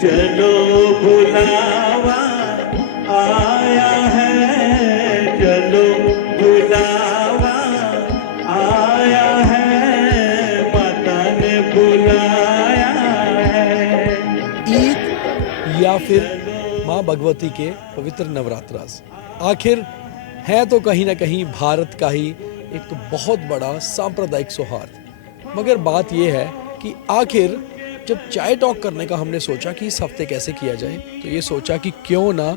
चलो बुलावा आया है, चलो बुलावा आया है, माता ने बुलाया है। ईद या फिर माँ भगवती के पवित्र नवरात्रास आखिर है तो कहीं ना कहीं भारत का ही एक बहुत बड़ा सांप्रदायिक सौहार्द। मगर बात यह है कि आखिर जब चाय टॉक करने का हमने सोचा कि इस हफ्ते कैसे किया जाए, तो ये सोचा कि क्यों ना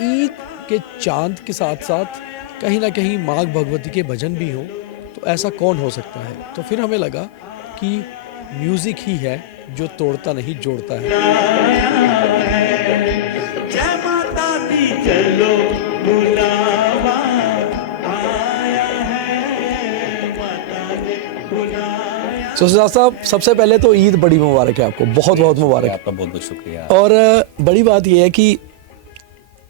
ईद के चांद के साथ साथ कहीं ना कहीं माँ भगवती के भजन भी हों, तो ऐसा कौन हो सकता है। तो फिर हमें लगा कि म्यूज़िक ही है जो तोड़ता नहीं जोड़ता है। जय माता दी चलो बुलावा आया है, माता ने बुलाया। सुजात साहब, सबसे पहले तो ईद बड़ी मुबारक है आपको, बहुत बहुत मुबारक। आपका बहुत बहुत शुक्रिया। और बड़ी बात यह है कि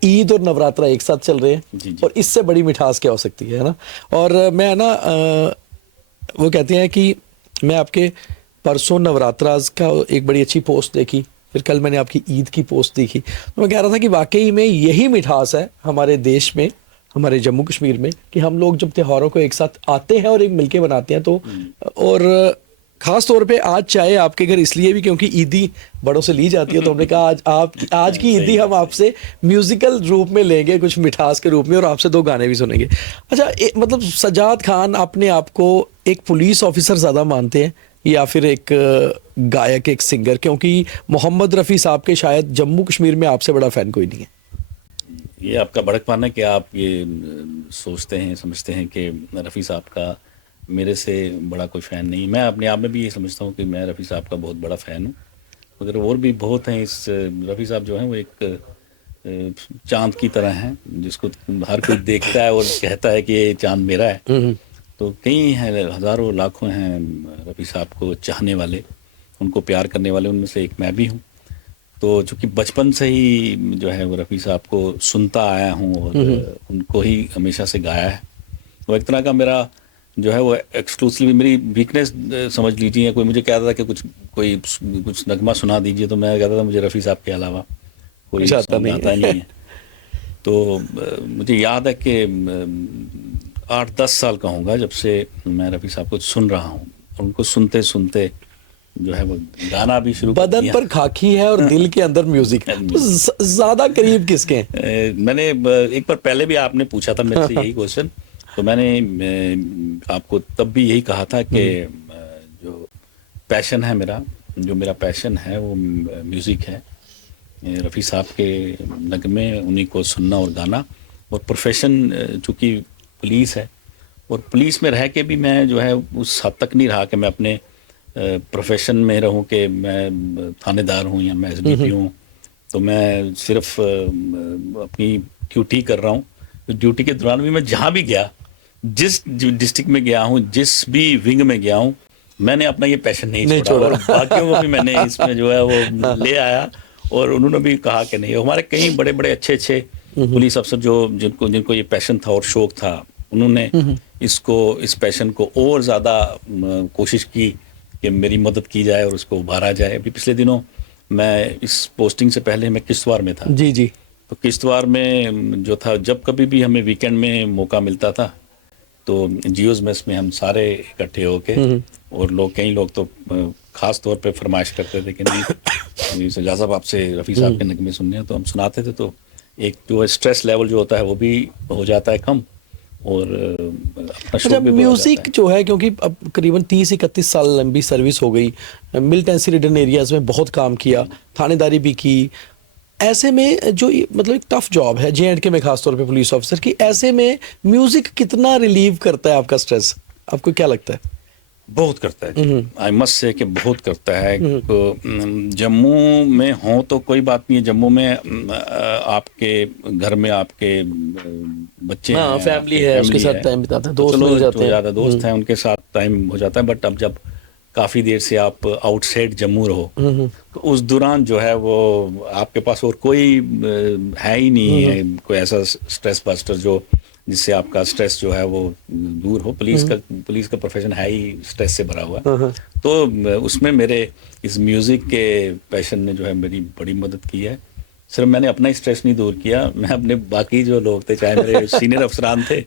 ईद और नवरात्रा एक साथ चल रहे हैं जी। और इससे बड़ी मिठास क्या हो सकती है ना। और मैं ना वो कहते हैं कि मैं आपके परसों नवरात्रास का एक बड़ी अच्छी पोस्ट देखी, फिर कल मैंने आपकी ईद की पोस्ट देखी, तो मैं कह रहा था कि वाकई में यही मिठास है हमारे देश में, हमारे जम्मू कश्मीर में, कि हम लोग जब त्योहारों को एक साथ आते हैं और एक मिलके बनाते हैं। तो और खास तौर पे आज चाहे आपके घर इसलिए भी क्योंकि ईदी बड़ों से ली जाती है, तो हमने कहा आज की ईदी हम आपसे म्यूजिकल रूप में लेंगे, कुछ मिठास के रूप में, और आपसे 2 गाने भी सुनेंगे। अच्छा, मतलब सजाद खान अपने आप को एक पुलिस ऑफिसर ज़्यादा मानते हैं या फिर एक गायक, एक सिंगर? क्योंकि मोहम्मद रफ़ी साहब के शायद जम्मू कश्मीर में आपसे बड़ा फ़ैन कोई नहीं है। ये आपका बड़कपन है कि आप ये सोचते हैं, समझते हैं कि रफ़ी साहब का मेरे से बड़ा कोई फ़ैन नहीं। मैं अपने आप में भी ये समझता हूँ कि मैं रफ़ी साहब का बहुत बड़ा फ़ैन हूँ, मगर और भी बहुत हैं। इस रफ़ी साहब जो हैं वो एक चाँद की तरह हैं, जिसको हर कोई देखता है और कहता है कि ये चाँद मेरा है। तो कई हैं, हज़ारों लाखों हैं रफ़ी साहब को चाहने वाले, उनको प्यार करने वाले, उनमें से एक मैं भी हूँ। तो चूँकि बचपन से ही जो है वो रफ़ी साहब को सुनता आया हूँ और उनको ही हमेशा से गाया है। वो एक तरह का मेरा जो है वो एक्सक्लूसिवली मेरी वीकनेस समझ लीजिए। कोई मुझे कहता था कि कुछ नगमा सुना दीजिए, तो मैं कहता था मुझे रफ़ी साहब के अलावा कोई आता नहीं है। तो मुझे याद है कि 8-10 साल का होगा जब से मैं रफ़ी साहब को सुन रहा हूँ, और उनको सुनते सुनते जो है वो गाना भी शुरू बदन पर खाकी है और दिल के अंदर म्यूजिक है, तो ज्यादा करीब किसके हैं? मैंने एक बार पहले भी आपने पूछा था मेरे से यही क्वेश्चन, तो मैंने आपको तब भी यही कहा था कि जो पैशन है मेरा, जो मेरा पैशन है वो म्यूज़िक है। रफ़ी साहब के नगमे, उन्हीं को सुनना और गाना। और प्रोफेशन चूँकि पुलिस है, और पुलिस में रह के भी मैं जो है उस हद तक नहीं रहा कि मैं अपने प्रोफेशन में रहूं कि मैं थानेदार हूं या मैं एसडीपी हूं। तो मैं सिर्फ अपनी ड्यूटी कर रहा हूं। ड्यूटी के दौरान भी मैं जहां भी गया, जिस डिस्ट्रिक्ट में गया हूं, जिस भी विंग में गया हूं, मैंने अपना ये पैशन नहीं छोड़ा। और बाकियों को भी मैंने इसमें जो है वो ले आया, और उन्होंने भी कहा कि नहीं। हमारे कई बड़े बड़े अच्छे पुलिस अफसर जिनको ये पैशन था और शौक था, उन्होंने इस पैशन को और ज़्यादा कोशिश की कि मेरी मदद की जाए और उसको उभारा जाए। अभी पिछले दिनों मैं इस पोस्टिंग से पहले मैं किश्तवाड़ में था। जी। तो किश्तवाड़ में जो था, जब कभी भी हमें वीकेंड में मौका मिलता था, तो जियोज मेस में हम सारे इकट्ठे होके, और कई लोग तो ख़ास तौर पे फरमाइश करते थे कि नहीं सजा साहब आपसे रफ़ी साहब के नगमे सुनने हैं, तो हम सुनाते थे। तो एक जो स्ट्रेस लेवल जो होता है वो भी हो जाता है कम, और अच्छा, म्यूजिक जो है, क्योंकि अब करीबन 30-31 साल लंबी सर्विस हो गई, मिलिटेंसी रिडन एरियाज में बहुत काम किया, थानेदारी भी की। ऐसे में जो मतलब एक टफ जॉब है J&K में, खासतौर पे पुलिस ऑफिसर की, ऐसे में म्यूजिक कितना रिलीव करता है आपका स्ट्रेस? आपको क्या लगता है? बहुत करता है। आई मस्ट से कि बहुत करता है। तो जम्मू में हो तो कोई बात नहीं है, जम्मू में आपके घर में आपके बच्चे हैं, फैमिली है, उसके साथ टाइम बिताते हैं, दोस्त मिल जाते हैं, ज़्यादा दोस्त हैं, उनके साथ टाइम हो जाता है। बट अब जब काफ़ी देर से आप आउटसाइड जम्मू रहो, तो उस दौरान जो है वो आपके पास और कोई है ही नहीं है, कोई ऐसा स्ट्रेस बस्टर जिससे आपका स्ट्रेस जो है वो दूर हो। पुलिस का प्रोफेशन है ही स्ट्रेस से भरा हुआ। तो उसमें मेरे इस म्यूज़िक के पैशन ने जो है मेरी बड़ी मदद की है। सिर्फ मैंने अपना ही स्ट्रेस नहीं दूर किया, मैं अपने बाकी जो लोग थे, चाहे मेरे सीनियर अफसरान थे,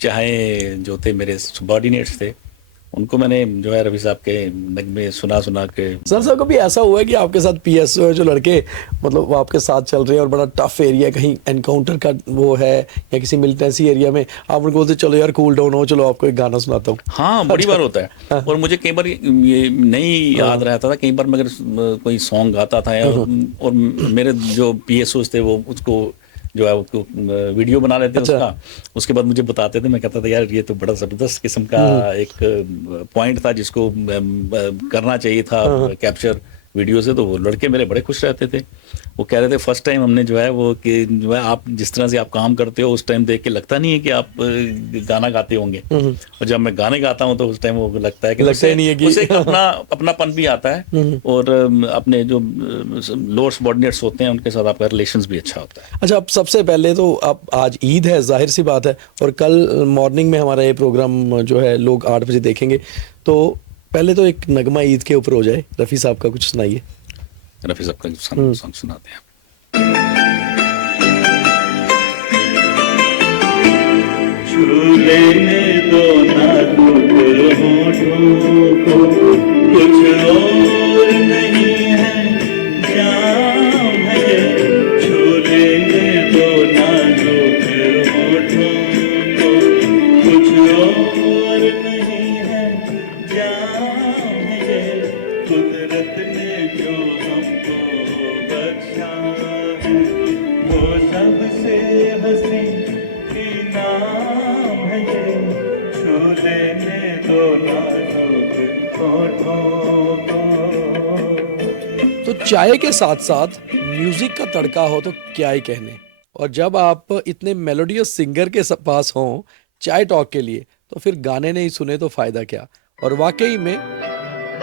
चाहे जो थे मेरे सबॉर्डिनेट्स थे, उनको मैंने जो है रफ़ी साहब के नगमे सुना के। सर साहब कभी ऐसा हुआ है कि आपके साथ पीएसओ है जो लड़के मतलब वो आपके साथ चल रहे हैं और बड़ा टफ एरिया कहीं एनकाउंटर का वो है या किसी मिलिटेंसी एरिया में, आप उनको बोलते चलो यार कूल डाउन हो, चलो आपको एक गाना सुनाता हूँ? हाँ, बड़ी बार होता है। और मुझे कई बार ये नहीं याद रहता था, कई बार मैं अगर कोई सॉन्ग गाता था और मेरे जो पीएसओ थे वो उसको जो है वो वीडियो बना लेते हैं उसका, उसके बाद मुझे बताते थे। मैं कहता था यार ये तो बड़ा ज़बरदस्त किस्म का एक पॉइंट था जिसको करना चाहिए था कैप्चर वीडियो से। तो वो लड़के मेरे बड़े खुश रहते थे। वो कह रहे थे फर्स्ट टाइम हमने जो है वो कि जो है आप जिस तरह से आप काम करते हो उस टाइम देख के लगता नहीं है कि आप गाना गाते होंगे, और जब मैं गाने गाता हूँ तो उस टाइम वो लगता है कि उसे अपनापन भी आता है, और अपने जो लोअर सबऑर्डिनेट्स होते हैं उनके साथ आपका रिलेशंस भी अच्छा होता है। अच्छा, अब सबसे पहले तो आप आज ईद है, जाहिर सी बात है, और कल मॉर्निंग में हमारा ये प्रोग्राम जो है लोग 8 बजे देखेंगे, तो पहले तो एक नगमा ईद के ऊपर हो जाए, रफ़ी साहब का कुछ सुनाइए। रफ़ी साहब का सॉन्ग सुनाते हैं। छू लेने दो नाजुक होठों को, कुछ और नहीं है जाम है ये। छू लेने दो नाजुक होठों को, कुछ और नहीं है जाम है ये। कुदरत ने जो हमको बख्शा है वो सबसे हंसी नाम है ये। छू लेने दो नाजुक होठों को। तो चाय के साथ साथ म्यूजिक का तड़का हो तो क्या ही कहने, और जब आप इतने मेलोडियस सिंगर के पास हों चाय टॉक के लिए, तो फिर गाने नहीं सुने तो फायदा क्या। और वाकई में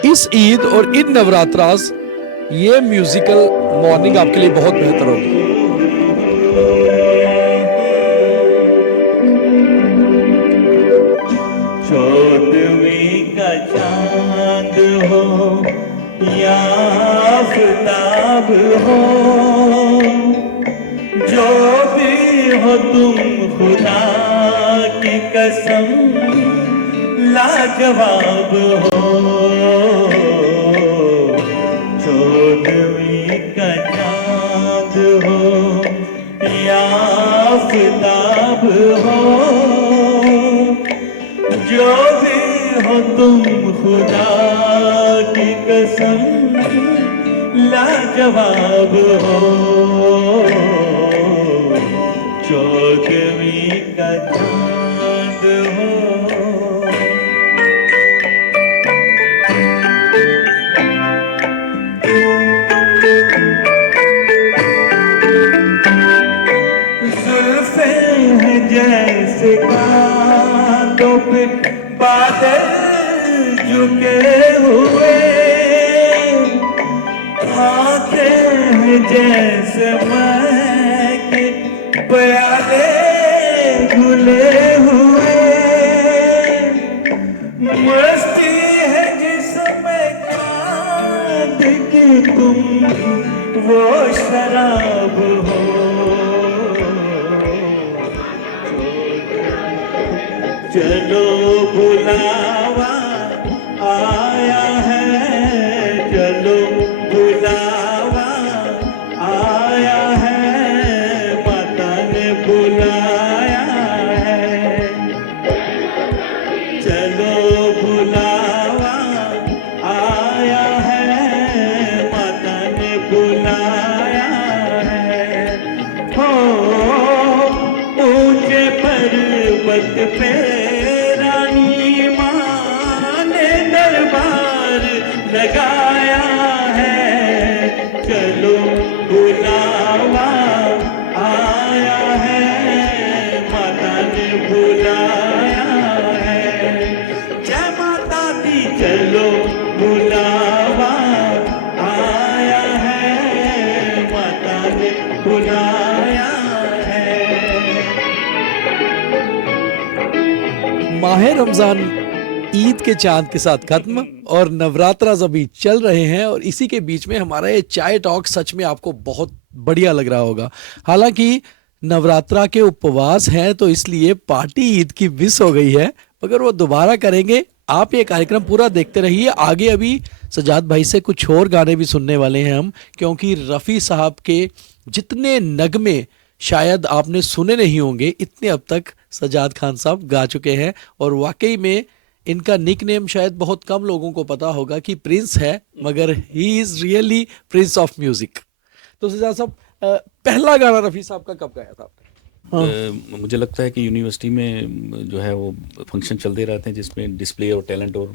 इस ईद और इन नवरात्रास ये म्यूजिकल मॉर्निंग आपके लिए बहुत बेहतर होगी। चौदहवीं का चांद हो या आफताब हो, जो भी हो तुम खुदा की कसम लाजवाब हो। चौदहवीं का चांद हो या आफताब हो, जो भी हो तुम खुदा की कसम लाजवाब हो। चौदहवीं का चांद हो। जुल्फे हैं जैसे कांटों पे बादल झुके हुए, आंखें हैं जैसे महके प्याले घुले हुए। मस्ती है जिसमें चांद की तुम वो शराब हो। चलो बुलावा आया है, चलो बुलावा आया है, माता ने बुलाया है। चलो बुलावा आया है, माता ने बुलाया है। हो ऊंचे पर्वत पे लगाया है। चलो बुलावा आया है, माता ने बुलाया है। जय माता दी चलो बुलावा आया है, माता ने बुलाया है। माह रमजान ईद के चांद के साथ खत्म और नवरात्रास अभी चल रहे हैं, और इसी के बीच में हमारा ये चाय टॉक सच में आपको बहुत बढ़िया लग रहा होगा। हालांकि नवरात्रा के उपवास हैं तो इसलिए पार्टी ईद की मिस हो गई है, मगर वो दोबारा करेंगे। आप ये कार्यक्रम पूरा देखते रहिए। आगे अभी सजाद भाई से कुछ और गाने भी सुनने वाले हैं हम, क्योंकि रफ़ी साहब के जितने नगमे शायद आपने सुने नहीं होंगे, इतने अब तक सजाद खान साहब गा चुके हैं। और वाकई में इनका निक नेम शायद बहुत कम लोगों को पता होगा कि प्रिंस है, मगर he is really Prince of music. तो सजाद साहब, पहला गाना रफ़ी साहब का कब गाया था आपने? मुझे लगता है कि यूनिवर्सिटी में जो है वो फंक्शन चलते रहते हैं जिसमें डिस्प्ले और टैलेंट और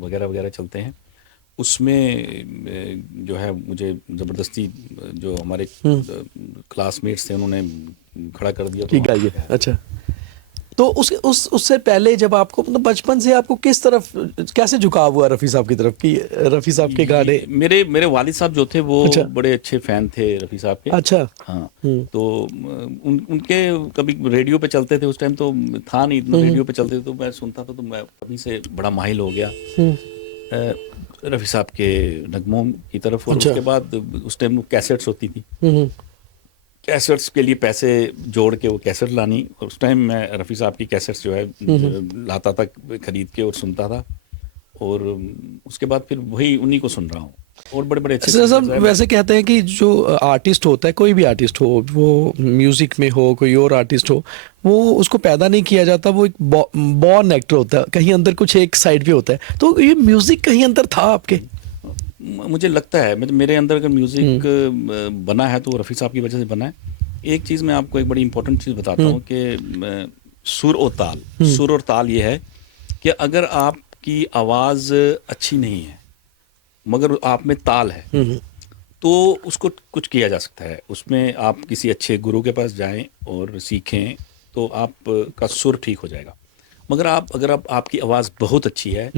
वगैरह वगैरह चलते हैं। उसमें जो है मुझे ज़बरदस्ती जो हमारे क्लासमेट्स थे उन्होंने खड़ा कर दिया। ठीक है, अच्छा। तो उससे पहले जब आपको मतलब बचपन से आपको किस तरफ कैसे झुकाव हुआ रफ़ी साहब की तरफ कि रफ़ी साहब के गाने? मेरे वालिद साहब जो थे वो अच्छा। बड़े अच्छे फैन थे रफ़ी साहब के। अच्छा। हाँ, तो उनके कभी रेडियो पे चलते थे, उस टाइम तो था नहीं इतना, रेडियो पे चलते थे तो मैं सुनता था, तो मैं कभी से बड़ा माहिल हो गया रफ़ी साहब के नगमों की तरफ। और अच्छा। उसके बाद उस टाइम कैसेट्स होती थी, कैसेट्स के लिए पैसे जोड़ के वो कैसेट लानी, और उस टाइम मैं रफ़ी साहब की कैसेट्स जो है लाता था खरीद के और सुनता था। और उसके बाद फिर वही उन्हीं को सुन रहा हूँ। और बड़े बड़े अच्छे सब वैसे कहते हैं कि जो आर्टिस्ट होता है, कोई भी आर्टिस्ट हो, वो म्यूजिक में हो, कोई और आर्टिस्ट हो, वो उसको पैदा नहीं किया जाता, वो एक बॉर्न एक्टर होता है, कहीं अंदर कुछ एक साइड पे होता है। तो ये म्यूजिक कहीं अंदर था आपके? मुझे लगता है मेरे अंदर अगर म्यूज़िक बना है तो रफ़ी साहब की वजह से बना है। एक चीज़ मैं आपको एक बड़ी इंपॉर्टेंट चीज़ बताता हूँ कि सुर और ताल ये है कि अगर आपकी आवाज़ अच्छी नहीं है मगर आप में ताल है तो उसको कुछ किया जा सकता है। उसमें आप किसी अच्छे गुरु के पास जाएं और सीखें तो आपका सुर ठीक हो जाएगा। मगर अगर आपकी आवाज़ बहुत अच्छी है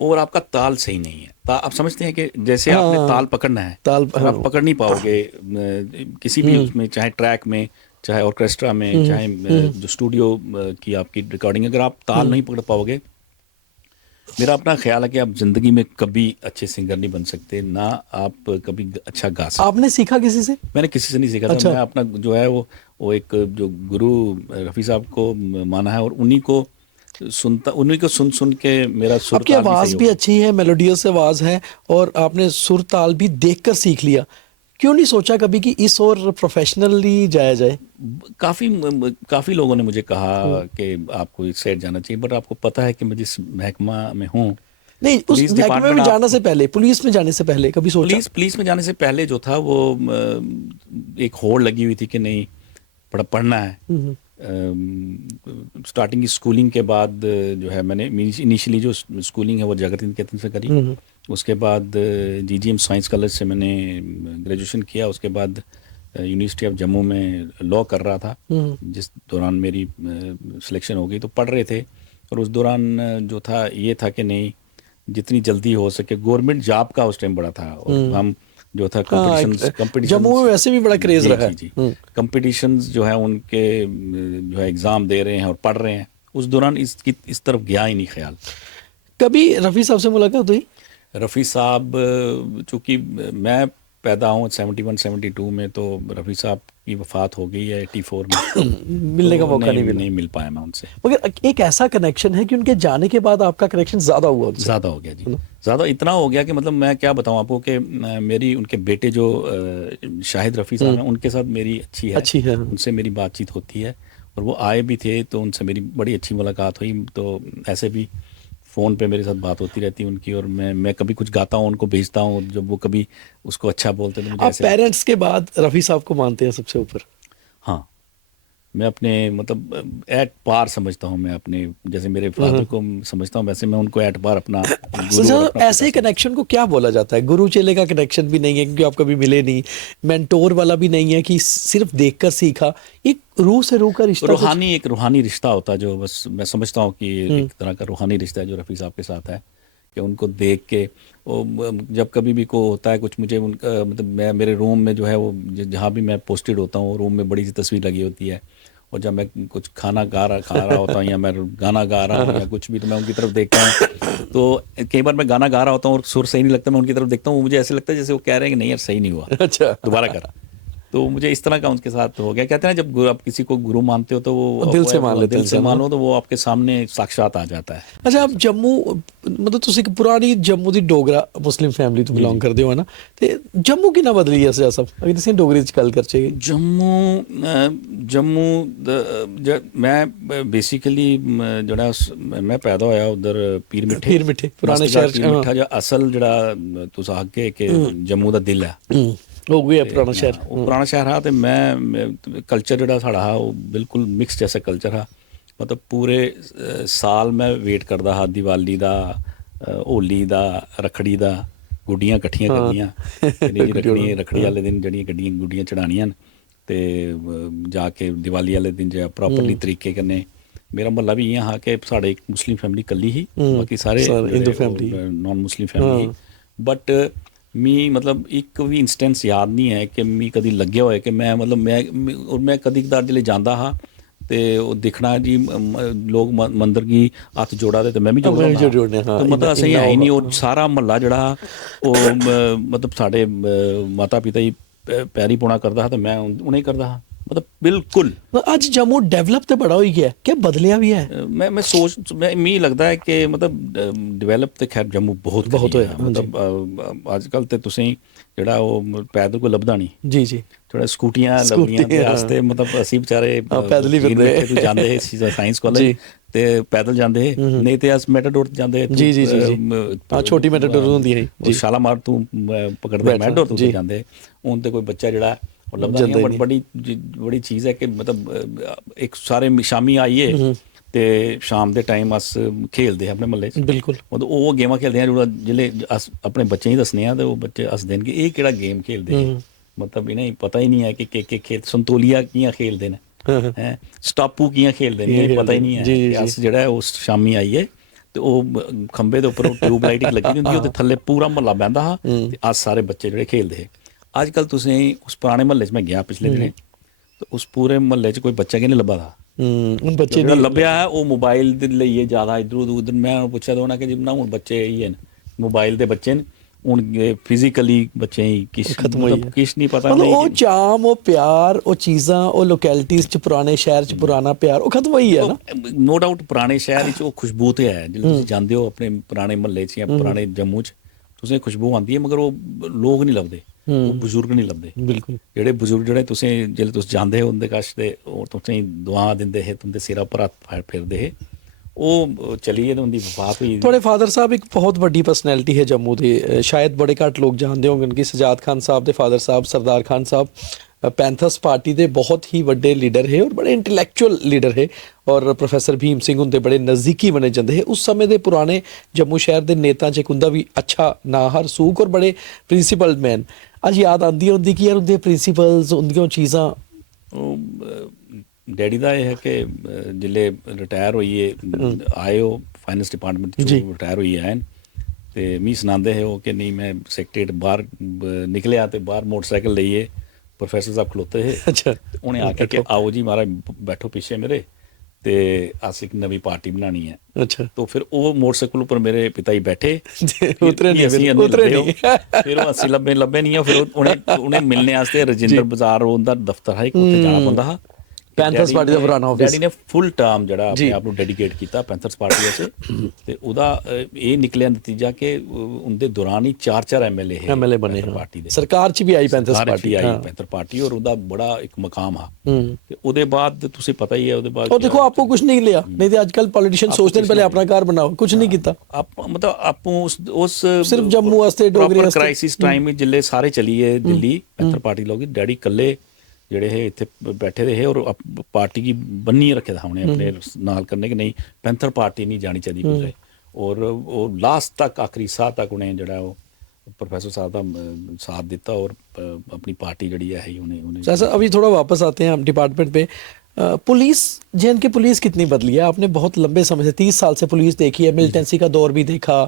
और आपका ताल सही नहीं है, आप समझते हैं कि जैसे आपने ताल पकड़ना है, अगर आप पकड़ नहीं पाओगे किसी भी उसमें, चाहे ट्रैक में, चाहे ऑर्केस्ट्रा में, चाहे जो स्टूडियो की आपकी रिकॉर्डिंग, अगर आप ताल नहीं पकड़ पाओगे, मेरा अपना ख्याल है कि आप जिंदगी में कभी अच्छे सिंगर नहीं बन सकते, ना आप कभी अच्छा गा सकते। आपने सीखा किसी से? मैंने किसी से नहीं सीखा था। मैं अपना जो है वो एक जो गुरु रफ़ी साहब को माना है और उन्हीं को सुन के मेरा सुर आपकी आवाज भी अच्छी है, मेलोडियस आवाज है, और आपने सुर ताल भी देखकर सीख लिया। क्यों नहीं सोचा कभी कि इस और प्रोफेशनली जाया जाए? काफ़ी लोगों ने मुझे कहा कि आपको इस साइड जाना चाहिए, बट आपको पता है कि मैं जिस महकमा में हूँ, नहीं, उस महकमे में जाने से पहले, पुलिस में जाने से पहले कभी सोचा? पुलिस में जाने से पहले जो था वो एक होड़ लगी हुई थी कि नहीं पढ़ना है। स्टार्टिंग की स्कूलिंग के बाद जो है मैंने इनिशियली जो स्कूलिंग है वो जागृति निकेतन से करी। उसके बाद जीजीएम साइंस कॉलेज से मैंने ग्रेजुएशन किया। उसके बाद यूनिवर्सिटी ऑफ जम्मू में लॉ कर रहा था, जिस दौरान मेरी सिलेक्शन हो गई। तो पढ़ रहे थे और उस दौरान जो था ये था कि नहीं, जितनी जल्दी हो सके, गवर्नमेंट जॉब का उस टाइम बड़ा था और हम जो था कंपटीशन, जम्मू में वैसे भी बड़ा क्रेज रहा है। जी, कंपटीशंस जो है उनके जो है एग्ज़ाम दे रहे हैं और पढ़ रहे हैं। उस दौरान इस तरफ गया ही नहीं ख्याल। कभी रफ़ी साहब से मुलाकात हुई? रफ़ी साहब, चूँकि मैं पैदा हूँ 71-72 में, तो रफ़ी साहब की वफ़ात हो गई है 84 में। मिलने का मौका नहीं मिल पाया मैं उनसे। मगर एक ऐसा कनेक्शन है कि उनके जाने के बाद आपका कनेक्शन ज़्यादा हुआ उनसे? ज़्यादा हो गया जी, ज़्यादा इतना हो गया कि मतलब मैं क्या बताऊँ आपको कि मेरी उनके बेटे जो शाहिद रफ़ी साहब हैं, उनके साथ मेरी अच्छी है। उनसे मेरी बातचीत होती है और वो आए भी थे तो उनसे मेरी बड़ी अच्छी मुलाकात हुई। तो ऐसे भी फ़ोन पे मेरे साथ बात होती रहती है उनकी, और मैं कभी कुछ गाता हूँ उनको भेजता हूँ, जब वो कभी उसको अच्छा बोलते हैं तो मुझे आप पेरेंट्स के बाद रफ़ी साहब को मानते हैं सबसे ऊपर? हाँ, मैं अपने मतलब एट पार समझता हूँ। मैं अपने जैसे मेरे फादर को समझता हूँ, वैसे मैं उनको एट पार अपना ऐसे कनेक्शन को क्या बोला जाता है? गुरु चेले का कनेक्शन भी नहीं है क्योंकि आप कभी मिले नहीं, मेंटोर वाला भी नहीं है कि सिर्फ देखकर सीखा, एक रूह से रूह का रिश्ता, एक रूहानी रिश्ता होता है जो बस मैं समझता हूँ कि एक तरह का रूहानी रिश्ता है जो रफ़ी साहब के साथ है। कि उनको देख के जब कभी भी को होता है कुछ, मुझे उनका मतलब मेरे रूम में जो है वो जहाँ भी मैं पोस्टेड होता हूँ रूम में बड़ी सी तस्वीर लगी होती है और जब मैं कुछ खा रहा होता हूँ या मैं गाना गा रहा हूँ या कुछ भी, तो मैं उनकी तरफ देखता हूँ। तो कई बार मैं गाना गा रहा होता हूँ और सुर सही नहीं लगता, मैं उनकी तरफ देखता हूँ, मुझे ऐसे लगता है जैसे वो कह रहे हैं कि नहीं यार सही नहीं हुआ, अच्छा। दोबारा कर। तो मुझे इस तरह का उनके साथ हो गया। कहते हैं ना, जब आप किसी को गुरु मानते हो तो वो दिल से मान लेते हैं दिल से इंसान, मानो तो वो आपके सामने साक्षात आ जाता है। ਅੱਛਾ ਆਪ ਜੰਮੂ ਮਤਲਬ ਤੁਸੀਂ ਇੱਕ ਪੁਰਾਣੀ ਜੰਮੂ ਦੀ ਡੋਗਰਾ ਮੁਸਲਿਮ ਫੈਮਿਲੀ ਤੋਂ ਬਿਲੋਂਗ ਕਰਦੇ ਹੋ ਹੈ ਨਾ, ਤੇ ਜੰਮੂ ਕਿੰਨਾ ਬਦਲੀ ਹੈ ਸਿਆਸਤ ਸਾਹਿਬ, ਅਗਰ ਤੁਸੀਂ ਡੋਗਰੀ ਚ ਗੱਲ ਕਰਚੇ? ਜੰਮੂ ਮੈਂ ਬੇਸਿਕਲੀ ਜਿਹੜਾ ਮੈਂ ਪੈਦਾ ਹੋਇਆ ਉਧਰ ਪੀਰ ਮਿੱਠੇ ਪੁਰਾਣੇ ਸ਼ਹਿਰ ਚ। ਪੀਰ ਮਿੱਠਾ ਜਿਹਾ ਅਸਲ ਜਿਹੜਾ ਤੁਸੀਂ ਆਗੇ ਕਿ ਜੰਮੂ ਦਾ ਦਿਲ ਹੈ ਹੋ ਗਿਆ ਪੁਰਾਣਾ ਸ਼ਹਿਰ। ਉਹ ਪੁਰਾਣਾ ਸ਼ਹਿਰ ਆ। ਤੇ ਮੈਂ ਕਲਚਰ ਜਿਹੜਾ ਸਾਡਾ ਆ ਉਹ ਬਿਲਕੁਲ ਮਿਕਸ ਜੈਸਾ ਕਲਚਰ ਆ। ਮਤਲਬ ਪੂਰੇ ਸਾਲ ਮੈਂ ਵੇਟ ਕਰਦਾ ਹਾਂ ਦੀਵਾਲੀ ਦਾ, ਹੋਲੀ ਦਾ, ਰੱਖੜੀ ਦਾ, ਗੁੱਡੀਆਂ ਇਕੱਠੀਆਂ ਕਰਨੀਆਂ। ਰੱਖੜੀ ਵਾਲੇ ਦਿਨ ਜਿਹੜੀਆਂ ਗੁੱਡੀਆਂ ਚੜਾਉਣੀਆਂ ਤੇ ਜਾ ਕੇ ਦੀਵਾਲੀ ਵਾਲੇ ਦਿਨ ਜਿਹੜਾ ਪ੍ਰੋਪਰਲੀ ਤਰੀਕੇ ਕਰਨੇ। ਮੇਰਾ ਮਹੱਲਾ ਵੀ ਇਹ ਹਾਂ ਕਿ ਸਾਡੇ ਇੱਕ ਮੁਸਲਿਮ ਫੈਮਿਲੀ ਇਕੱਲੀ ਹੀ, ਬਾਕੀ ਸਾਰੇ Hindu family, non Muslim family. But ਮਤਲਬ ਇੱਕ ਵੀ ਇੰਸਟੈਂਸ ਯਾਦ ਨਹੀਂ ਹੈ ਕਿ ਕਦੀ ਲੱਗਿਆ ਹੋਇਆ ਕਿ ਮੈਂ ਮੈਂ ਕਦੀ ਕਦਾਰ ਜਿਹੜੇ ਜਾਂਦਾ ਹਾਂ ਤੇ ਉਹ ਦਿਖਣਾ ਜੀ ਲੋਕ ਮੰਦਰ ਕੀ ਹੱਥ ਜੋੜਾ ਦੇ ਤੇ ਮੈਂ ਵੀ ਜੋੜਨਾ। ਤਾਂ ਮਤਲਬ ਅਸੀਂ ਹੈ ਹੀ ਨਹੀਂ। ਉਹ ਸਾਰਾ ਮਹੱਲਾ ਜਿਹੜਾ ਉਹ ਮਤਲਬ ਸਾਡੇ ਮਾਤਾ ਪਿਤਾ ਹੀ ਪੈਰੀ ਪੁਣਾ ਕਰਦਾ ਤੇ ਮੈਂ ਉਹਨੇ ਕਰਦਾ ਹਾਂ। ਮਤਲਬ ਬਿਲਕੁਲ ਅੱਜ ਜੰਮੂ ਡਿਵੈਲਪ ਤੇ ਬੜਾ ਹੋਈ ਗਿਆ ਕਿ ਬਦਲਿਆ ਵੀ ਹੈ? ਮੈਂ ਮੈਨੂੰ ਲੱਗਦਾ ਹੈ ਕਿ ਮਤਲਬ ਡਿਵੈਲਪ ਤੇ ਖੈਰ ਜੰਮੂ ਬਹੁਤ ਹੋਇਆ। ਮਤਲਬ ਅੱਜ ਕੱਲ੍ਹ ਤੇ ਤੁਸੀਂ ਜਿਹੜਾ ਉਹ ਪੈਦਲ ਕੋਈ ਲੱਭਦਾ ਨਹੀਂ ਜੀ। ਥੋੜਾ ਸਕੂਟੀਆਂ ਲੱਭਦੀਆਂ ਦੇ ਵਾਸਤੇ, ਮਤਲਬ ਅਸੀਂ ਵਿਚਾਰੇ ਪੈਦਲ ਹੀ ਫਿਰਦੇ ਜਾਂਦੇ ਸੀ ਸਾਇੰਸ ਕਾਲਜ ਤੇ ਪੈਦਲ ਜਾਂਦੇ, ਨਹੀਂ ਤੇ ਅਸ ਮੈਟਾਡੋਰ ਜਾਂਦੇ। ਜੀ ਛੋਟੀ ਮੈਟਾਡੋਰ ਹੁੰਦੀ ਹੈ ਜੀ, ਸ਼ਾਲਾਮਾਰ ਤੋਂ ਪਕੜਦੇ ਮੈਟਾਡੋਰ ਤੋਂ ਜਾਂਦੇ। ਹੁਣ ਤੇ ਕੋਈ ਬੱਚਾ ਜਿਹੜਾ ਉਹ ਲੱਭਦਾ ਨਹੀਂ। ਬੜੀ ਚੀਜ਼ ਹੈ ਕਿ ਮਤਲਬ ਇੱਕ ਸਾਰੇ ਸ਼ਾਮੀ ਆਈਏ ਤੇ ਸ਼ਾਮ ਦੇ ਟਾਈਮ ਅਸ ਖੇਲਦੇ ਆਪਣੇ ਮਹੱਲੇ 'ਚ। ਬਿਲਕੁਲ ਉਹ ਗੇਮਾਂ ਖੇਲਦੇ ਆ ਜਿਹੜੇ ਅਸ ਆਪਣੇ ਬੱਚੇ ਹੀ ਦੱਸਣੇ ਆ ਤੇ ਉਹ ਬੱਚੇ ਹੱਸ ਦੇਣਗੇ ਇਹ ਕਿਹੜਾ ਗੇਮ ਖੇਲਦੇ। ਮਤਲਬ ਇਹਨਾਂ ਪਤਾ ਹੀ ਨਹੀਂ ਹੈ ਕਿ ਖੇਲ ਸੰਤੋਲੀਆ ਕੀਆਂ ਖੇਲਦੇ ਨੇ, ਹੈ ਸਟਾਪੂ ਕੀਆਂ ਖੇਲਦੇ ਨੇ, ਇਹ ਪਤਾ ਹੀ ਨਹੀਂ ਹੈ। ਅਸ ਜਿਹੜਾ ਉਹ ਸ਼ਾਮੀ ਆਈਏ ਤੇ ਉਹ ਖੰਭੇ ਦੇ ਉੱਪਰ ਟਿਊਬ ਲਾਈਟ ਲੱਗੀ ਹੁੰਦੀ, ਉਹਦੇ ਥੱਲੇ ਪੂਰਾ ਮਹੱਲਾ ਬਹਿੰਦਾ ਹਾਂ ਤੇ ਅਸ ਸਾਰੇ ਬੱਚੇ ਜਿਹੜੇ ਖੇਲਦੇ। ਅੱਜ ਕੱਲ੍ਹ ਤੁਸੀਂ ਉਸ ਪੁਰਾਣੇ ਮਹੱਲੇ 'ਚ ਮੈਂ ਗਿਆ ਪਿਛਲੇ ਦਿਨੇ, ਤੇ ਉਸ ਪੂਰੇ ਮਹੱਲੇ 'ਚ ਕੋਈ ਬੱਚਾ ਕਿ ਨਹੀਂ ਲੱਭਾ ਦਾ। ਬੱਚੇ ਜਿਹੜਾ ਲੱਭਿਆ ਹੈ ਉਹ ਮੋਬਾਈਲ ਦੇ ਲਈ ਜ਼ਿਆਦਾ ਇੱਧਰ ਉਧਰ। ਮੈਂ ਪੁੱਛਿਆ ਤਾਂ ਉਹਨਾਂ ਕਿ ਜਿੰਨਾ ਹੁਣ ਬੱਚੇ ਹੀ ਹਨ ਮੋਬਾਈਲ ਦੇ ਬੱਚੇ ਨੇ, ਹੁਣ ਫਿਜ਼ੀਕਲੀ ਬੱਚੇ ਹੀ ਕਿਸ ਨਹੀਂ ਪਤਾ। ਉਹ ਚਾਮ, ਉਹ ਪਿਆਰ, ਉਹ ਚੀਜ਼ਾਂ, ਉਹ ਲੋਕੈਲਿਟੀਜ਼ 'ਚ ਪੁਰਾਣੇ ਸ਼ਹਿਰ 'ਚ ਪੁਰਾਣਾ ਪਿਆਰ ਉਹ ਖਤਮ ਹੋਈ ਹੈ ਨਾ। ਨੋ ਡਾਊਟ ਪੁਰਾਣੇ ਸ਼ਹਿਰ ਵਿੱਚ ਉਹ ਖੁਸ਼ਬੂ ਤੇ ਹੈ। ਜਦੋਂ ਤੁਸੀਂ ਜਾਂਦੇ ਹੋ ਆਪਣੇ ਪੁਰਾਣੇ ਮਹੱਲੇ 'ਚ ਜਾਂ ਪੁਰਾਣੇ ਜੰਮੂ 'ਚ, ਤੁਸੀਂ ਖੁਸ਼ਬੂ ਆਉਂਦੀ ਹੈ, ਮਗਰ ਉਹ ਲੋਕ ਨਹੀਂ ਲੱਭਦੇ, ਉਹ ਬਜ਼ੁਰਗ ਨਹੀਂ ਲੱਭਦੇ। ਬਿਲਕੁਲ ਜਿਹੜੇ ਬਜ਼ੁਰਗ ਜਿਹੜੇ ਤੁਸੀਂ ਜਾਂਦੇ ਹੋ ਉਹਦੇ ਕਸ਼ ਤੇ ਉਹ ਤੁਸੀਂ ਦੁਆ ਦਿੰਦੇ ਹੈ, ਤੁੰਦੇ ਸਿਰਾਂ ਪਰ ਹੱਥ ਫੇਰਦੇ ਹੈ, ਉਹ ਚਲੀਏ ਤਾਂ ਉਹਦੀ ਵਫਾਤ ਹੋਈ। ਤੁਹਾਡੇ ਫਾਦਰ ਸਾਹਿਬ ਇੱਕ ਬਹੁਤ ਵੱਡੀ ਪਰਸਨੈਲਿਟੀ ਹੈ ਜੰਮੂ ਦੇ, ਸ਼ਾਇਦ ਬੜੇ ਘੱਟ ਲੋਕ ਜਾਣਦੇ ਹੋਣਗੇ ਕਿ ਸਜਾਦ ਖਾਨ ਸਾਹਿਬ ਦੇ ਫਾਦਰ ਸਾਹਿਬ ਸਰਦਾਰ ਖਾਨ ਸਾਹਿਬ ਪੈਂਥਰਸ ਪਾਰਟੀ ਦੇ ਬਹੁਤ ਹੀ ਵੱਡੇ ਲੀਡਰ ਹੈ ਔਰ ਬੜੇ ਇੰਟੈਲੈਕਚੁਅਲ ਲੀਡਰ ਹੈ ਔਰ ਪ੍ਰੋਫੈਸਰ ਭੀਮ ਸਿੰਘ ਹੁੰਦੇ ਬੜੇ ਨਜ਼ਦੀਕੀ ਬਣੇ ਜਾਂਦੇ ਹੈ। ਉਸ ਸਮੇਂ ਦੇ ਪੁਰਾਣੇ ਜੰਮੂ ਸ਼ਹਿਰ ਦੇ ਨੇਤਾ 'ਚ ਇੱਕ ਹੁੰਦਾ ਵੀ ਅੱਛਾ ਨਾ ਹਰ ਸੂਕ ਔਰ ਬੜੇ ਪ੍ਰਿੰਸੀਪਲ ਮੈਨ। ਅੱਜ ਯਾਦ ਆਉਂਦੀ ਹੁੰਦੀ ਕਿ ਯਾਰ ਉਹਦੇ ਪ੍ਰਿੰਸੀਪਲਸ ਉਹਦੀਆਂ ਚੀਜ਼ਾਂ। ਡੈਡੀ ਦਾ ਇਹ ਹੈ ਕਿ ਜਿਲੇ ਰਿਟਾਇਰ ਹੋਈਏ ਆਏ ਉਹ ਫਾਈਨੈਂਸ ਡਿਪਾਰਟਮੈਂਟ ਚੋਂ ਰਿਟਾਇਰ ਹੋਈ ਆਏ ਤੇ ਮੀ ਸੁਣਾਉਂਦੇ ਹੈ ਉਹ ਕਿ ਨਹੀਂ ਮੈਂ ਸੈਕਟਰੀਏਟ ਬਾਹਰ ਨਿਕਲਿਆ ਤੇ ਬਾਹਰ ਮੋਟਰਸਾਈਕਲ ਲਈਏ ਪ੍ਰੋਫੈਸਰ ਸਾਹਿਬ ਖਲੋਤੇ ਹੈ। ਅੱਛਾ ਉਹਨੇ ਆ ਕੇ ਕਿ ਆਓ ਜੀ ਮਹਾਰਾਜ ਬੈਠੋ ਪਿੱਛੇ ਮੇਰੇ ਤੇ ਅਸੀਂ ਇੱਕ ਨਵੀਂ ਪਾਰਟੀ ਬਣਾਉਣੀ ਹੈ। ਅੱਛਾ ਤਾਂ ਫਿਰ ਉਹ ਮੋਟਰਸਾਈਕਲ ਉੱਪਰ ਮੇਰੇ ਪਿਤਾ ਜੀ ਬੈਠੇ, ਉਤਰੇ ਨਹੀਂ ਫਿਰ ਉਹ ਅਸੀਂ ਲੱਭੇ ਨਹੀਂ। ਫਿਰ ਉਹਨੇ ਮਿਲਣੇ ਵਾਸਤੇ ਰਜਿੰਦਰ ਬਾਜ਼ਾਰ ਉਹਦਾ ਦਫ਼ਤਰ ਹੈ, ਉੱਥੇ ਜਾਣਾ ਪੈਂਦਾ। ਪੈਂਥਰਸ ਪਾਰਟੀ ਦਾ ਪੁਰਾਣਾ ਆਫਿਸ। ਡੈਡੀ ਨੇ ਫੁੱਲ ਟਰਮ ਜਿਹੜਾ ਆਪਣੇ ਆਪ ਨੂੰ ਡੈਡੀਕੇਟ ਕੀਤਾ ਪੈਂਥਰਸ ਪਾਰਟੀ ਵਾਸਤੇ ਤੇ ਉਹਦਾ ਇਹ ਨਿਕਲਿਆ ਨਤੀਜਾ ਕਿ ਉਹਦੇ ਦੌਰਾਨ ਹੀ 4 ਐਮਐਲਏ ਬਣੇ ਪਾਰਟੀ ਦੇ। ਸਰਕਾਰ 'ਚ ਵੀ ਆਈ ਪੈਂਥਰਸ ਪਾਰਟੀ ਔਰ ਉਹਦਾ ਬੜਾ ਇੱਕ ਮਕਾਮ ਆ। ਤੇ ਉਹਦੇ ਬਾਅਦ ਤੁਸੀਂ ਪਤਾ ਹੀ ਹੈ ਉਹਦੇ ਬਾਅਦ ਉਹ ਦੇਖੋ ਆਪੋ ਕੁਝ ਨਹੀਂ ਲਿਆ, ਨਹੀਂ ਤੇ ਅੱਜ ਕੱਲ੍ਹ ਪੋਲੀਟੀਸ਼ੀਅਨ ਸੋਚਦੇ ਨੇ ਪਹਿਲੇ ਆਪਣਾ ਘਰ ਬਣਾਓ, ਕੁਝ ਨਹੀਂ ਕੀਤਾ। ਮਤਲਬ ਆਪੋ ਉਸ ਸਿਰਫ ਜੰਮੂ ਵਾਸਤੇ ਡੋਗਰੀ ਵਾਸਤੇ ਕ੍ਰਾਈਸਿਸ ਟਾਈਮ ਵਿੱਚ ਜਿੱਲੇ ਸਾਰੇ ਚਲੀਏ ਦਿੱਲੀ ਪੈਂਥਰ ਪਾਰਟੀ ਲੋਕ ਡੈਡੀ ਇਕੱਲੇ ਜਿਹੜੇ ਹੈ ਇੱਥੇ ਬੈਠੇ ਰਹੇ ਔਰ ਪਾਰਟੀ ਕੀ ਬੰਨੀ ਰੱਖੇ ਦਾ ਉਹਨੇ ਆਪਣੇ ਨਾਲ ਕਰਨੇ ਕਿ ਨਹੀਂ ਪੈਂਥਰ ਪਾਰਟੀ ਨਹੀਂ ਜਾਣੀ ਚਾਹੀਦੀ ਕੁਝ। ਔਰ ਉਹ ਲਾਸਟ ਤੱਕ ਆਖਰੀ ਸਾਹ ਤੱਕ ਉਹਨੇ ਜਿਹੜਾ ਉਹ प्रोफेसर साहब का साथ देता और अपनी पार्टी जड़ी है उन्हें। सर अभी थोड़ा वापस आते हैं हम डिपार्टमेंट पे। पुलिस, जे.एन.के पुलिस कितनी बदली है? आपने बहुत लंबे समय से 30 साल से पुलिस देखी है, मिलिटेंसी का दौर भी देखा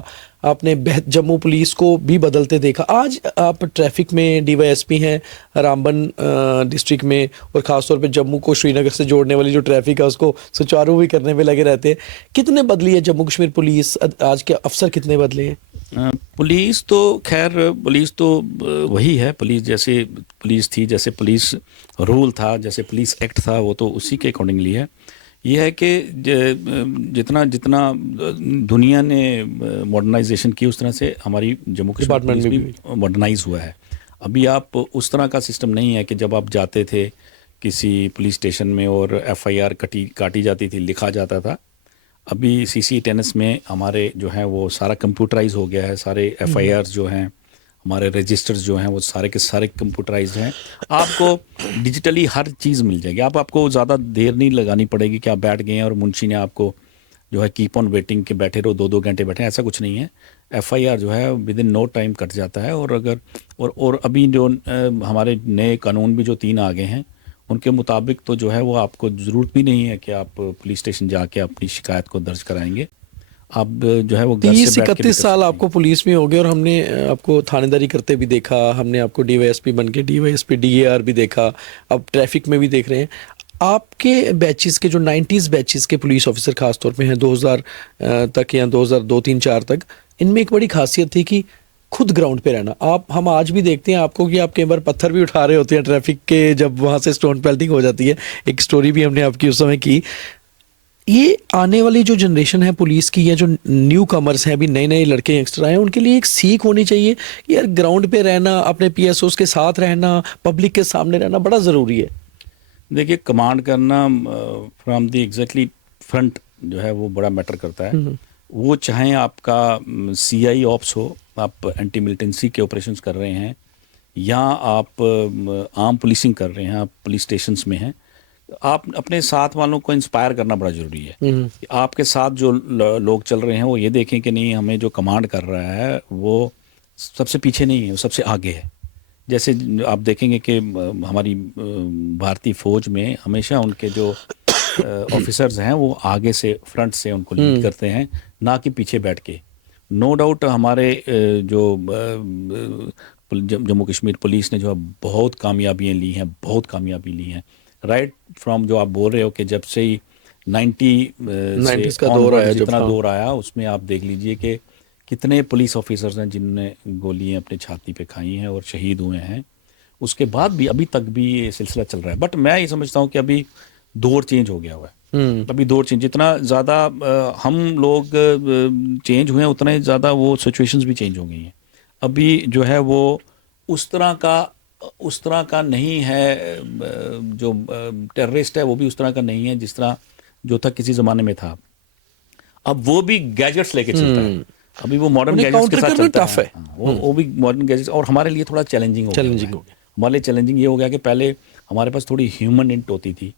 आपने, जम्मू पुलिस को भी बदलते देखा। आज आप ट्रैफिक में डीवाईएसपी हैं रामबन डिस्ट्रिक्ट में, और ख़ासतौर पे जम्मू को श्रीनगर से जोड़ने वाली जो ट्रैफिक है उसको सुचारू भी करने में लगे रहते हैं। कितने बदली है जम्मू कश्मीर पुलिस? आज के अफसर कितने बदले हैं? पुलिस तो खैर, पुलिस तो वही है, पुलिस जैसे पुलिस थी, जैसे पुलिस रूल था, जैसे पुलिस एक्ट था, वो तो उसी के अकॉर्डिंगली है। ये है कि जितना जितना दुनिया ने मॉडर्नाइजेशन की, उस तरह से हमारी जम्मू कश्मीर पुलिस भी मॉडर्नाइज हुआ है। अभी आप उस तरह का सिस्टम नहीं है कि जब आप जाते थे किसी पुलिस स्टेशन में और एफआईआर काटी जाती थी, लिखा जाता था। अभी सीसी टेनिस में हमारे जो है वो सारा कंप्यूटराइज हो गया है। सारे एफआईआर जो हैं, हमारे रजिस्टर्स जो हैं, वो सारे के सारे कंप्यूटराइज हैं। आपको डिजिटली हर चीज़ मिल जाएगी। आपको ज़्यादा देर नहीं लगानी पड़ेगी कि आप बैठ गए हैं और मुंशी ने आपको जो है कीप ऑन वेटिंग के बैठे रहो, 2-2 घंटे बैठे, ऐसा कुछ नहीं है। एफआईआर जो है within no time cut जाता है। और अगर और अभी जो हमारे नए कानून भी जो 3 आ गए हैं, उनके मुताबिक तो जो है वो आपको ज़रूरत भी नहीं है कि आप पुलिस स्टेशन जाके अपनी शिकायत को दर्ज कराएंगे। आप जो है वो घर से बैठ के 30-31 साल आपको पुलिस में हो गए, और हमने आपको थानेदारी करते भी देखा, हमने आपको डीवाईएसपी बन के डीवाईएसपी डीएआर भी देखा, अब ट्रैफिक में भी देख रहे हैं। आपके बैचेस के जो 90s बैचेस के पुलिस ऑफिसर खासतौर पे हैं 2000 तक या 2002-3-4 तक, इनमें एक बड़ी खासियत थी कि खुद ग्राउंड पे रहना। हम आज भी देखते हैं आपको कि आप कई बार पत्थर भी उठा रहे होते हैं ट्रैफिक के, जब वहाँ से स्टोन पेल्टिंग हो जाती है। एक स्टोरी भी हमने आपकी उस समय की। ये आने वाली जो जनरेशन है पुलिस की, या जो न्यू कमर्स हैं, अभी नए नए लड़के यंगस्टर आए हैं, उनके लिए एक सीख होनी चाहिए कि यार ग्राउंड पे रहना, अपने पीएसओस के साथ रहना, पब्लिक के सामने रहना बड़ा ज़रूरी है। देखिए, कमांड करना फ्रॉम द एग्जैक्टली फ्रंट जो है वो बड़ा मैटर करता है। वो चाहे आपका सीआई ऑप्स हो, आप एंटी मिलिटेंसी के ऑपरेशंस कर रहे हैं, या आप आर्म पुलिसिंग कर रहे हैं, आप पुलिस स्टेशंस में हैं, आप अपने साथ वालों को इंस्पायर करना बड़ा ज़रूरी है। कि आपके साथ जो लोग चल रहे हैं वो ये देखें कि नहीं, हमें जो कमांड कर रहा है वो सबसे पीछे नहीं है, वो सबसे आगे है। जैसे आप देखेंगे कि हमारी भारतीय फ़ौज में हमेशा उनके जो ऑफिसर्स हैं वो आगे से, फ्रंट से उनको लीड करते हैं, ना कि पीछे बैठ के। नो डाउट हमारे जो जम्मू कश्मीर पुलिस ने जो बहुत कामयाबियाँ ली हैं, बहुत कामयाबी ली हैं। राइट फ्रॉम जो आप बोल रहे हो कि जब से ही 90s का दौर आया, जितना दौर आया, उसमें आप देख लीजिए कि कितने पुलिस ऑफिसर्स हैं जिन्होंने गोलियां अपने छाती पे खाई हैं और शहीद हुए हैं। उसके बाद भी अभी तक भी ये सिलसिला चल रहा है। बट मैं ये समझता हूँ कि अभी दौर चेंज हो गया हुआ है। अभी दौर चेंज, जितना ज़्यादा हम लोग चेंज हुए हैं, उतना ही ज़्यादा वो सिचुएशंस भी चेंज हो गई हैं। अभी जो है वो उस तरह का नहीं है, जो टेररिस्ट है वो भी उस तरह का नहीं है जिस तरह जो था किसी ज़माने में था। अब वो भी गैजेट्स लेके चलता है। अभी वो मॉडर्न गैजेट्स के साथ चलता है। वो भी मॉडर्न गैजेट्स, और हमारे लिए थोड़ा चैलेंजिंग हो गया। हमारे लिए चैलेंजिंग ये हो गया कि पहले हमारे पास थोड़ी ह्यूमन इंट होती थी।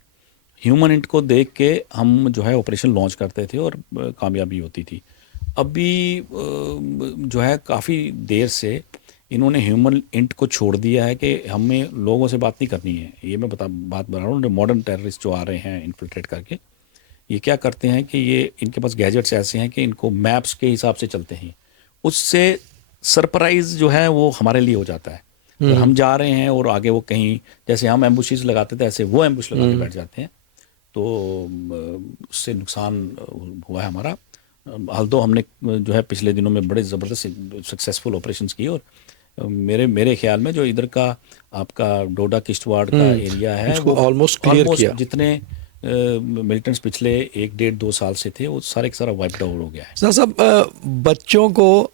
ह्यूमन इंट को देख के हम जो है ऑपरेशन लॉन्च करते थे और कामयाबी होती थी। अभी जो है काफ़ी देर से इन्होंने ह्यूमन इंट को छोड़ दिया है कि हमें लोगों से बात नहीं करनी है। ये मैं बात बता रहा हूँ, मॉडर्न टेररिस्ट जो आ रहे हैं इन्फिल्ट्रेट करके, ये क्या करते हैं कि ये इनके पास गैजेट्स ऐसे हैं कि इनको मैप्स के हिसाब से चलते हैं। उससे सरप्राइज जो है वो हमारे लिए हो जाता है। तो हम जा रहे हैं और आगे वो कहीं, जैसे हम एम्बुशेस लगाते थे ऐसे वो एम्बुश लगा के बैठ जाते हैं। तो उससे नुकसान हुआ है हमारा। हाल हमने जो है पिछले दिनों में बड़े ज़बरदस्त सक्सेसफुल ऑपरेशंस किए, और मेरे ख्याल में जो इधर का आपका डोडा किश्तवाड़ का एरिया है वो ऑलमोस्ट क्लियर किया। जितने मिलिटेंट्स पिछले 1-1.5-2 साल से थे वो सारे का सारा वाइप आउट हो गया है। सर साहब, बच्चों को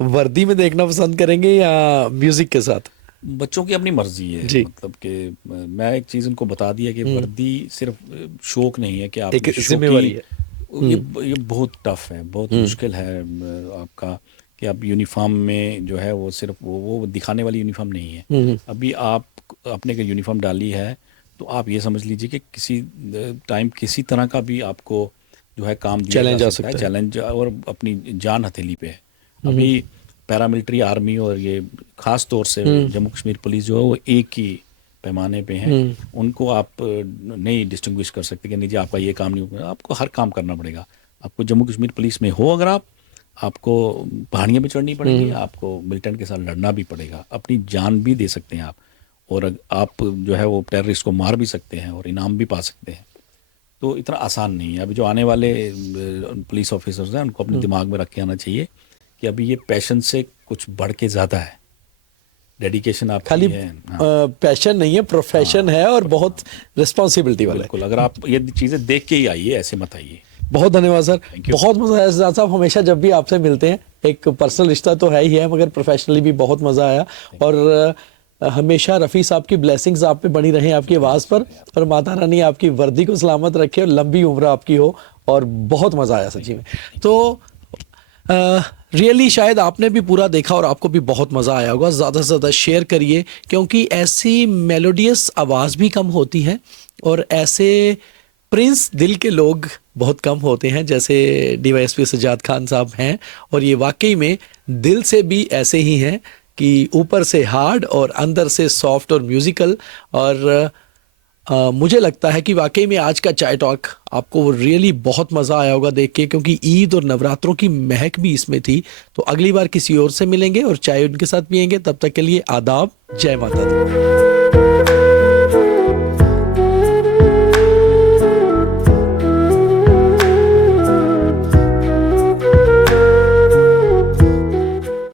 वर्दी में देखना पसंद करेंगे या म्यूजिक के साथ? बच्चों की अपनी मर्जी है। मतलब कि मैं एक चीज़ उनको बता दिया कि वर्दी सिर्फ शौक नहीं है कि आप, एक जिम्मेवारी है। ये बहुत टफ है, बहुत मुश्किल है आपका कि आप यूनिफॉर्म में जो है वो सिर्फ वो दिखाने वाली यूनिफॉर्म नहीं है। अभी आप अपने के यूनिफॉर्म डाली है तो आप ये समझ लीजिए कि किसी टाइम किसी तरह का भी आपको जो है काम दिया जा सकता है, चैलेंज, और अपनी जान हथेली पे है। अभी पैरामिलिट्री आर्मी और ये ख़ास तौर से जम्मू कश्मीर पुलिस जो है वो एक ही पैमाने पे हैं उनको आप नहीं डिस्टिंग्विश कर सकते कि नहीं जी आपका ये काम नहीं होगा, आपको हर काम करना पड़ेगा। आपको जम्मू कश्मीर पुलिस में हो अगर आपको पहाड़ियाँ भी चढ़नी पड़ेंगी, आपको मिलिटेंट के साथ लड़ना भी पड़ेगा, अपनी जान भी दे सकते हैं आप, और आप जो है वो टेररिस्ट को मार भी सकते हैं और इनाम भी पा सकते हैं। तो इतना आसान नहीं है। अभी जो आने वाले पुलिस ऑफिसर्स हैं उनको अपने दिमाग में रख के आना चाहिए कि अभी ये पैशन से कुछ बढ़ के ज़्यादा है, डेडिकेशन आप खाली है। पैशन नहीं है, प्रोफेशन है और बहुत रिस्पॉन्सिबिलिटी वाला है। बिल्कुल, अगर आप ये चीज़ें देख के ही आइए, ऐसे मत आइए। बहुत धन्यवाद सर, you. बहुत मजा आया सिद्धार्थ साहब। हमेशा जब भी आपसे मिलते हैं, एक पर्सनल रिश्ता तो है ही है, मगर प्रोफेशनली भी बहुत मजा आया। और हमेशा रफ़ी साहब की ब्लेसिंग्स आप पे बनी रहे, आपकी आवाज़ पर, और माता रानी आपकी वर्दी को सलामत रखे और लंबी उम्र आपकी हो। और बहुत मजा आया सच्ची में। तो रियली शायद आपने भी पूरा देखा और आपको भी बहुत मज़ा आया होगा। ज़्यादा से ज़्यादा शेयर करिए, क्योंकि ऐसी मेलोडियस आवाज़ भी कम होती है और ऐसे प्रिंस दिल के लोग बहुत कम होते हैं, जैसे DYSP सज्जाद खान साहब हैं। और ये वाकई में दिल से भी ऐसे ही हैं कि ऊपर से हार्ड और अंदर से सॉफ्ट और म्यूज़िकल। और मुझे लगता है कि वाकई में आज का चाय टॉक आपको रियली बहुत मज़ा आया होगा देख के, क्योंकि ईद और नवरात्रों की महक भी इसमें थी। तो अगली बार किसी और से मिलेंगे और चाय उनके साथ पियेंगे। तब तक के लिए आदाब, जय माता दी।